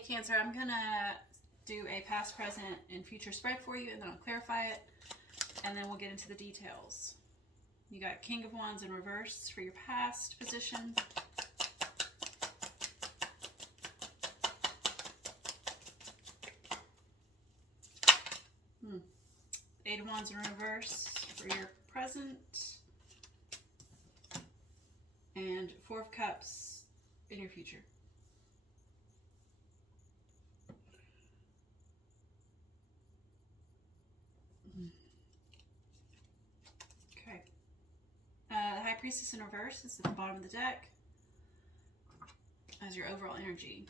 Hey Cancer, I'm gonna do a past, present, and future spread for you, and then I'll clarify it, and then we'll get into the details. You got King of Wands in reverse for your past position. Eight of Wands in reverse for your present. And Four of Cups in your future. Okay. The High Priestess in reverse is at the bottom of the deck as your overall energy.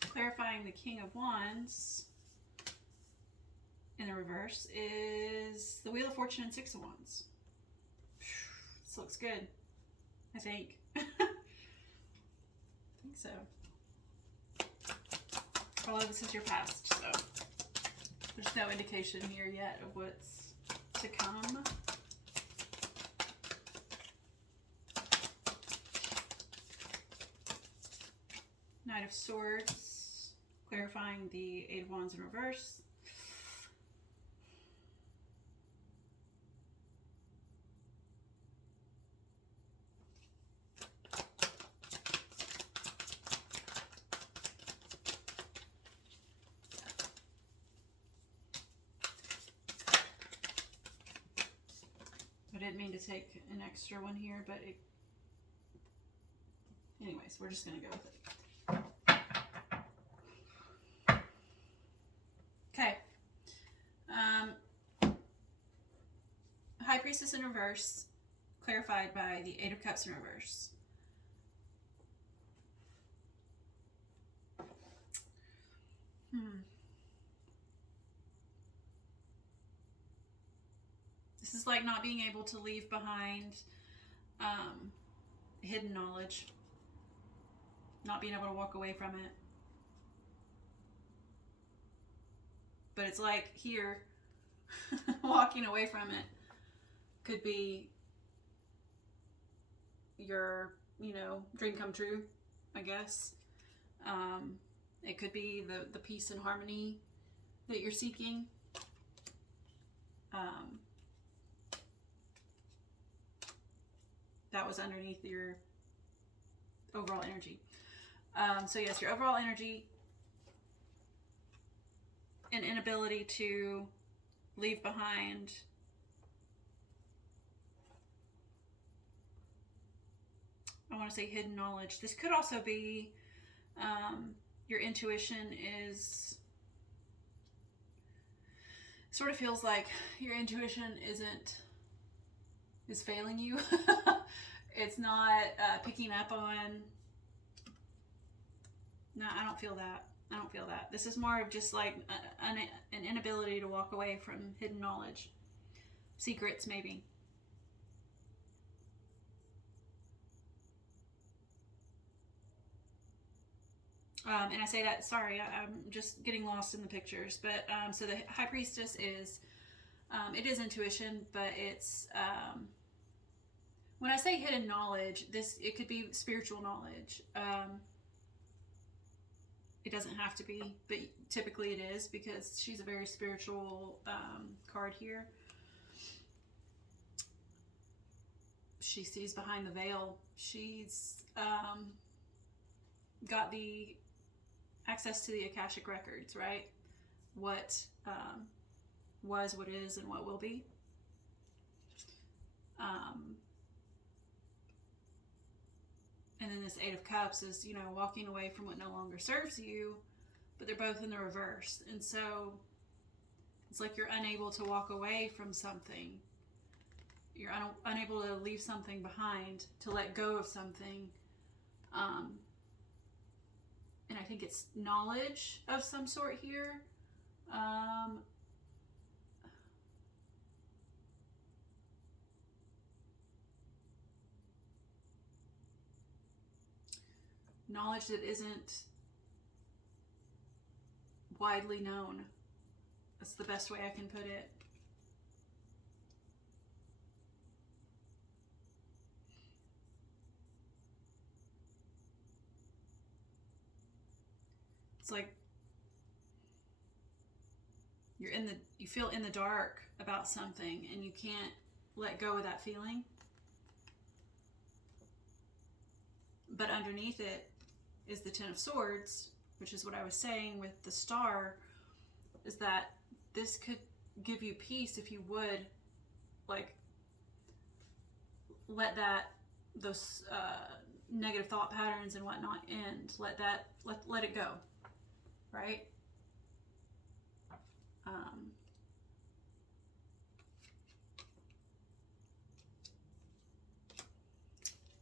Clarifying the King of Wands in the reverse is the Wheel of Fortune and Six of Wands. This looks good, I think. I think so. All of this is your past, so there's no indication here yet of what's to come. Knight of Swords, clarifying the Eight of Wands in reverse. I didn't mean to take an extra one here, but anyways, we're just going to go with it. Okay. High Priestess in reverse, clarified by the Eight of Cups in reverse. This is like not being able to leave behind hidden knowledge. Not being able to walk away from it. But it's like here, walking away from it could be your, dream come true, I guess. It could be the peace and harmony that you're seeking. That was underneath your overall energy. So yes, your overall energy, an inability to leave behind I want to say hidden knowledge. This could also be your intuition is sort of feels like your intuition is failing you. It's not picking up on. No, I don't feel that. I don't feel that. This is more of just like an inability to walk away from hidden knowledge. Secrets, maybe. And I say that, sorry, I'm just getting lost in the pictures. But so the High Priestess is, it is intuition, but it's, when I say hidden knowledge, it could be spiritual knowledge. It doesn't have to be, but typically it is because she's a very spiritual card here. She sees behind the veil. She's got the access to the Akashic records, right? What was, what is, and what will be. And then this Eight of Cups is, walking away from what no longer serves you, but they're both in the reverse. And so it's like you're unable to walk away from something. You're unable to leave something behind, to let go of something. And I think it's knowledge of some sort here. Knowledge that isn't widely known. That's the best way I can put it. It's like you feel in the dark about something and you can't let go of that feeling. But underneath it is the Ten of Swords, which is what I was saying with the star, is that this could give you peace if you would, like, let those negative thought patterns and whatnot end. Let it go, right?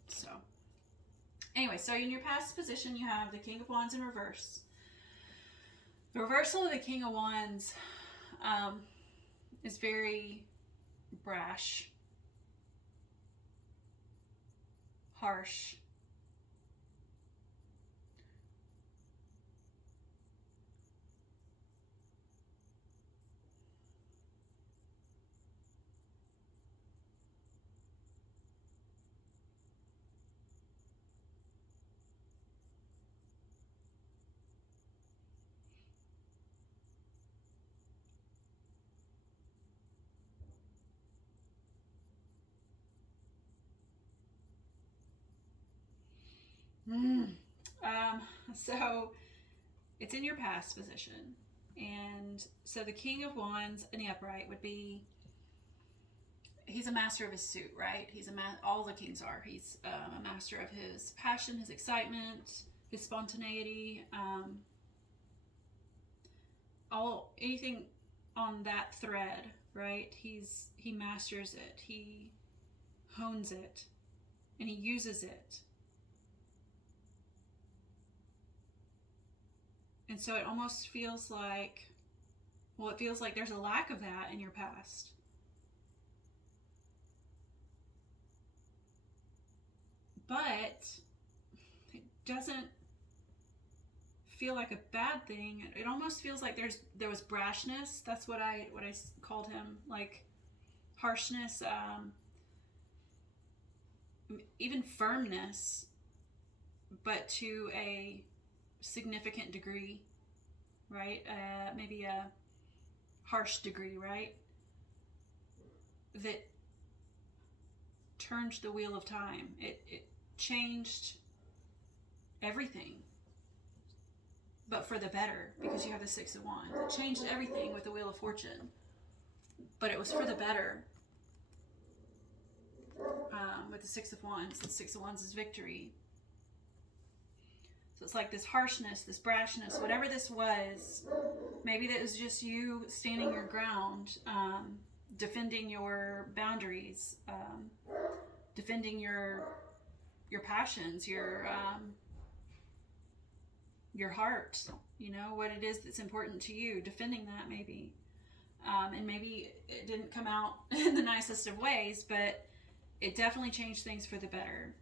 So anyway, so in your past position, you have the King of Wands in reverse. The reversal of the King of Wands is very brash, harsh. So it's in your past position. And so the King of Wands in the upright would be, he's a master of his suit, right? All the kings are. He's a master of his passion, his excitement, his spontaneity, anything on that thread, right? He masters it, he hones it, and he uses it. And so it almost feels like, well, it feels like there's a lack of that in your past. But it doesn't feel like a bad thing. It almost feels like there was brashness. That's what I called him, like harshness, even firmness, but to a significant degree, right? Maybe a harsh degree, right? That turned the wheel of time. It changed everything, but for the better, because you have the Six of Wands. It changed everything with the Wheel of Fortune, but it was for the better. With the Six of Wands, the Six of Wands is victory. So it's like this harshness, this brashness, whatever this was. Maybe that was just you standing your ground, defending your boundaries, defending your passions, your heart, you know, what it is that's important to you, defending that maybe. And maybe it didn't come out in the nicest of ways, but it definitely changed things for the better.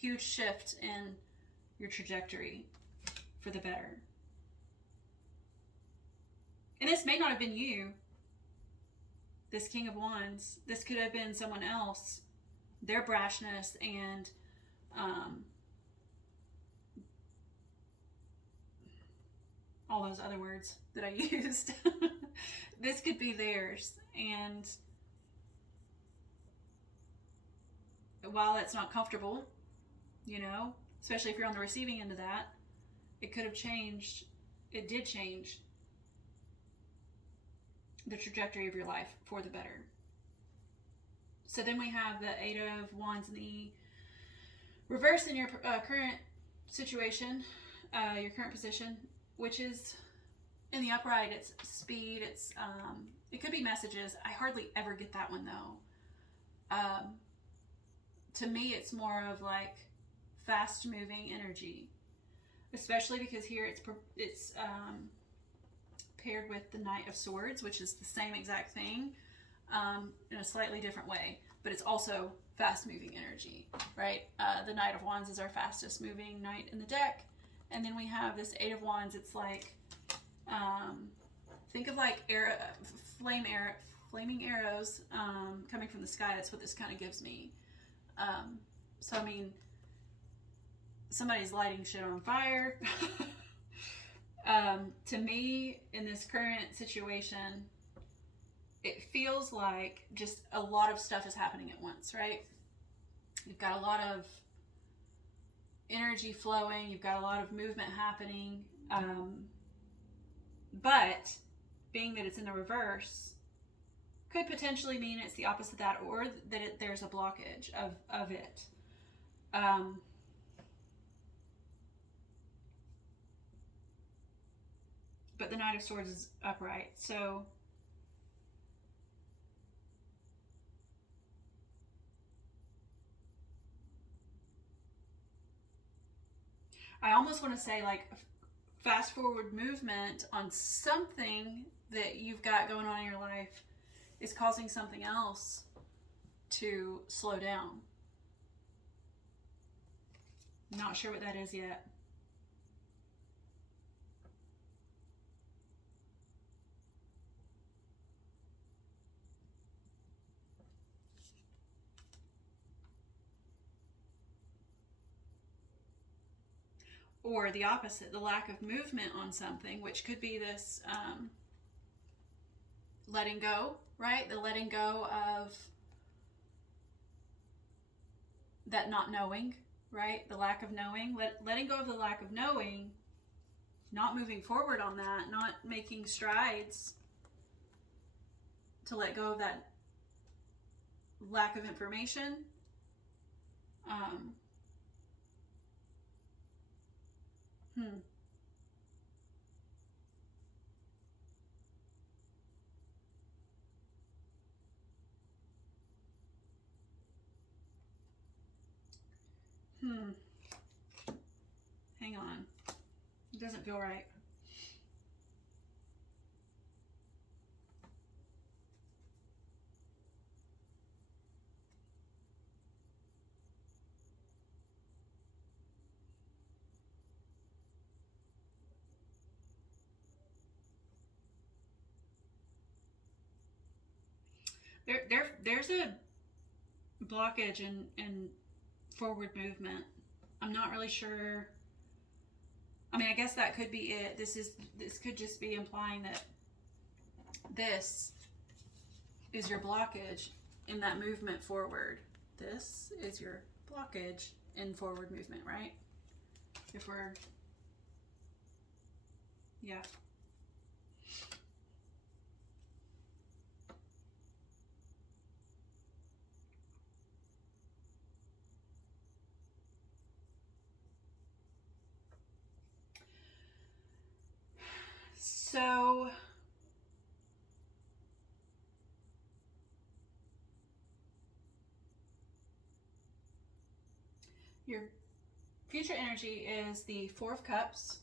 Huge shift in your trajectory for the better. And this may not have been you, this King of Wands. This could have been someone else, their brashness and all those other words that I used. This could be theirs. And while it's not comfortable, you know, especially if you're on the receiving end of that, it could have changed. It did change the trajectory of your life for the better. So then we have the Eight of Wands in the reverse in your current situation, your current position, which is in the upright. It's speed. It's it could be messages. I hardly ever get that one though. To me, it's more of like fast-moving energy, especially because here it's paired with the Knight of Swords, which is the same exact thing in a slightly different way, but it's also fast-moving energy, right? The Knight of Wands is our fastest-moving knight in the deck, and then we have this Eight of Wands. It's like think of like flaming arrows coming from the sky. That's what this kind of gives me. So I mean, somebody's lighting shit on fire. To me, in this current situation, it feels like just a lot of stuff is happening at once, right? You've got a lot of energy flowing, you've got a lot of movement happening. But being that it's in the reverse could potentially mean it's the opposite of that, or that there's a blockage of it. But the Knight of Swords is upright, so I almost want to say like fast forward movement on something that you've got going on in your life is causing something else to slow down. Not sure what that is yet. Or the opposite, the lack of movement on something, which could be this letting go, right? The letting go of that not knowing, right? The lack of knowing, letting go of the lack of knowing, not moving forward on that, not making strides to let go of that lack of information. Hmm. Hmm. Hang on. It doesn't feel right. There's a blockage in forward movement. I'm not really sure. I mean, I guess that could be it. This could just be implying that this is your blockage in that movement forward. This is your blockage in forward movement, right? If we're, yeah. So your future energy is the Four of Cups,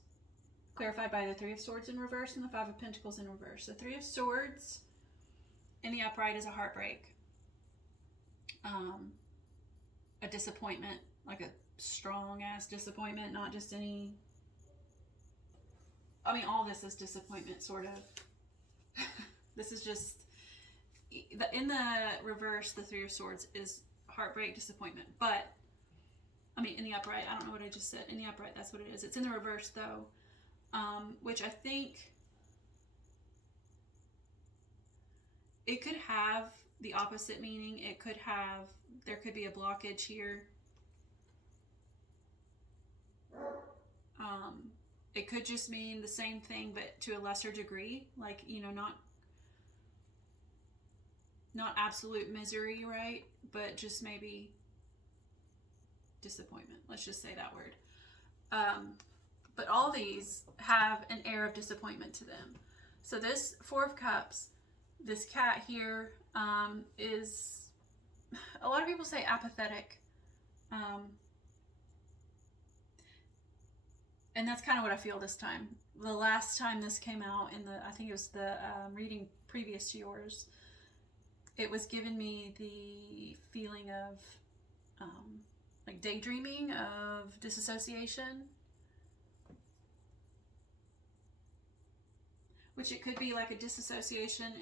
clarified by the Three of Swords in reverse and the Five of Pentacles in reverse. The Three of Swords in the upright is a heartbreak, a disappointment, like a strong ass disappointment, not just any. I mean, all this is disappointment, sort of. This is just in the reverse. The Three of Swords is heartbreak, disappointment, but I mean, in the upright, I don't know what I just said. In the upright, that's what it is. It's in the reverse, though, which I think it could have the opposite meaning. It could have, there could be a blockage here. It could just mean the same thing, but to a lesser degree. Like, you know, not absolute misery, right? But just maybe disappointment. Let's just say that word. But all these have an air of disappointment to them. So this Four of Cups, this cat here, is, a lot of people say apathetic. And that's kind of what I feel this time. The last time this came out in the, I think it was the reading previous to yours, it was giving me the feeling of like daydreaming, of disassociation, which it could be like a disassociation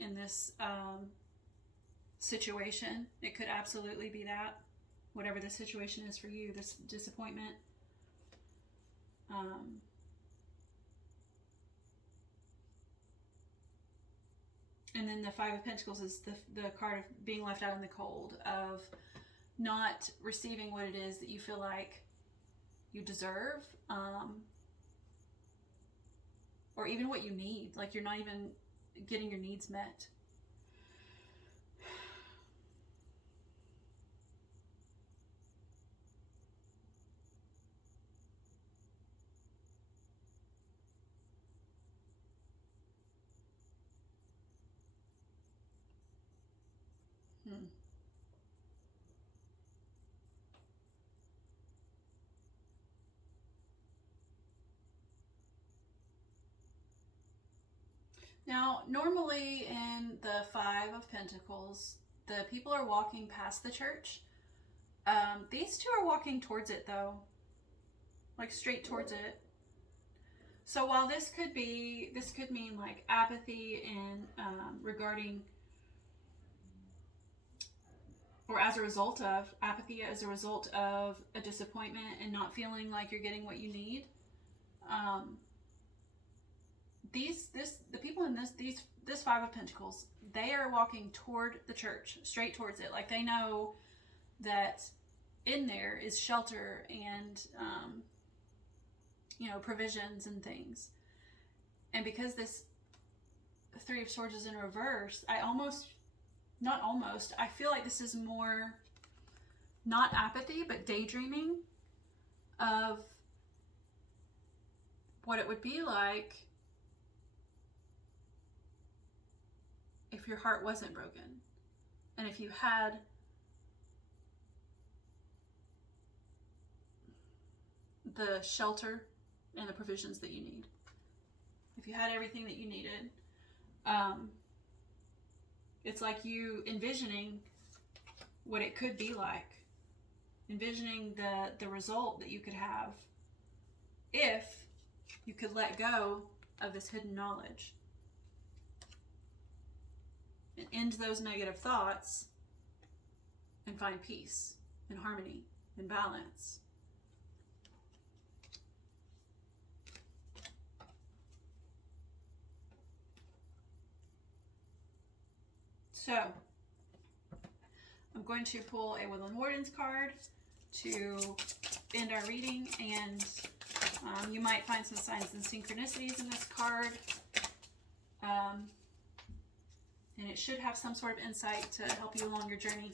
in this situation. It could absolutely be that, whatever the situation is for you, this disappointment. And then the Five of Pentacles is the card of being left out in the cold, of not receiving what it is that you feel like you deserve, or even what you need. Like you're not even getting your needs met. Now, normally in the Five of Pentacles, the people are walking past the church. These two are walking towards it, though. Like straight towards it. So while this could mean like apathy and regarding, or as a result of apathy, as a result of a disappointment and not feeling like you're getting what you need. The people in this Five of Pentacles, they are walking toward the church, straight towards it. Like they know that in there is shelter and provisions and things. And because this Three of Swords is in reverse, I feel like this is more not apathy, but daydreaming of what it would be like if your heart wasn't broken, and if you had the shelter and the provisions that you need. If you had everything that you needed, it's like you envisioning what it could be like, envisioning the result that you could have if you could let go of this hidden knowledge and end those negative thoughts and find peace and harmony and balance. So, I'm going to pull a Woodland Wardens card to end our reading, and you might find some signs and synchronicities in this card. And it should have some sort of insight to help you along your journey.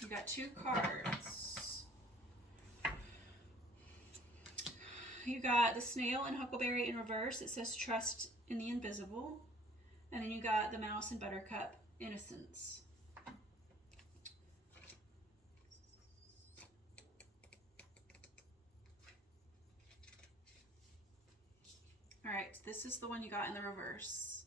You got two cards. You got the Snail and Huckleberry in reverse. It says trust in the invisible. And then you got the Mouse and Buttercup, innocence. Alright, this is the one you got in the reverse.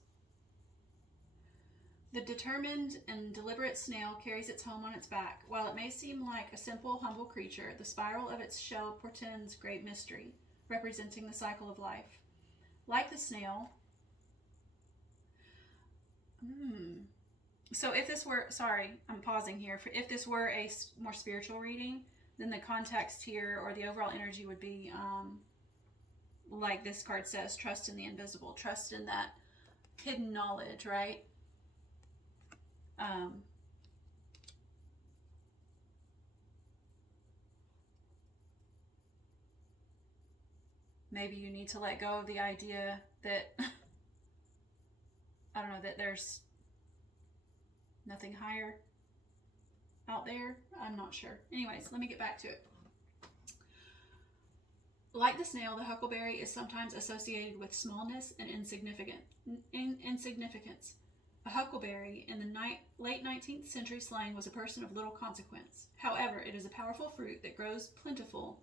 The determined and deliberate snail carries its home on its back. While it may seem like a simple, humble creature, the spiral of its shell portends great mystery, representing the cycle of life. Like the snail... So if this were... Sorry, I'm pausing here. If this were a more spiritual reading, then the context here, or the overall energy would be... like this card says, trust in the invisible, trust in that hidden knowledge, right? Maybe you need to let go of the idea that, I don't know, that there's nothing higher out there. I'm not sure. Anyways, let me get back to it. Like the snail, the huckleberry is sometimes associated with smallness and insignificance. A huckleberry in the late 19th century slang was a person of little consequence. However, it is a powerful fruit that grows plentifully,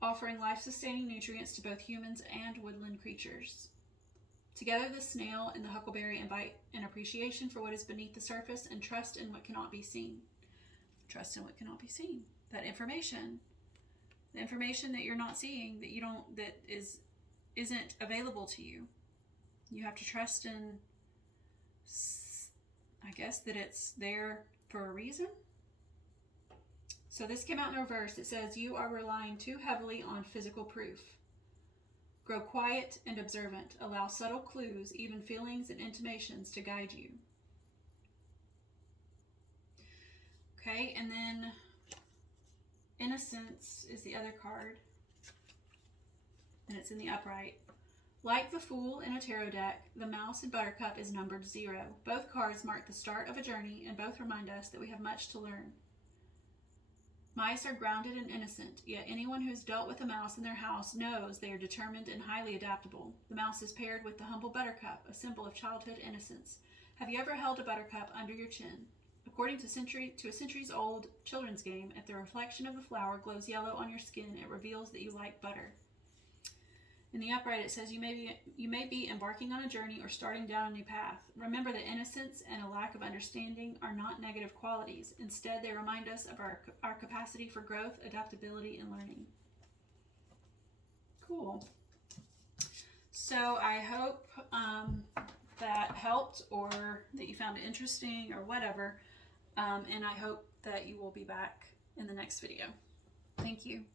offering life-sustaining nutrients to both humans and woodland creatures. Together, the snail and the huckleberry invite an appreciation for what is beneath the surface and trust in what cannot be seen. Trust in what cannot be seen. That information. The information that you're not seeing, that isn't available to you. You have to trust in, I guess, that it's there for a reason. So this came out in reverse. It says, you are relying too heavily on physical proof. Grow quiet and observant. Allow subtle clues, even feelings and intimations, to guide you. Okay, and then Innocence is the other card, and it's in the upright. Like the Fool in a tarot deck, the Mouse in Buttercup is numbered 0. Both cards mark the start of a journey, and both remind us that we have much to learn. Mice are grounded and innocent, yet anyone who has dealt with a mouse in their house knows they are determined and highly adaptable. The mouse is paired with the humble buttercup, a symbol of childhood innocence. Have you ever held a buttercup under your chin? According to a centuries-old children's game, if the reflection of the flower glows yellow on your skin, it reveals that you like butter. In the upright, it says you may be embarking on a journey or starting down a new path. Remember that innocence and a lack of understanding are not negative qualities. Instead, they remind us of our capacity for growth, adaptability, and learning. Cool. So I hope that helped, or that you found it interesting, or whatever. And I hope that you will be back in the next video. Thank you.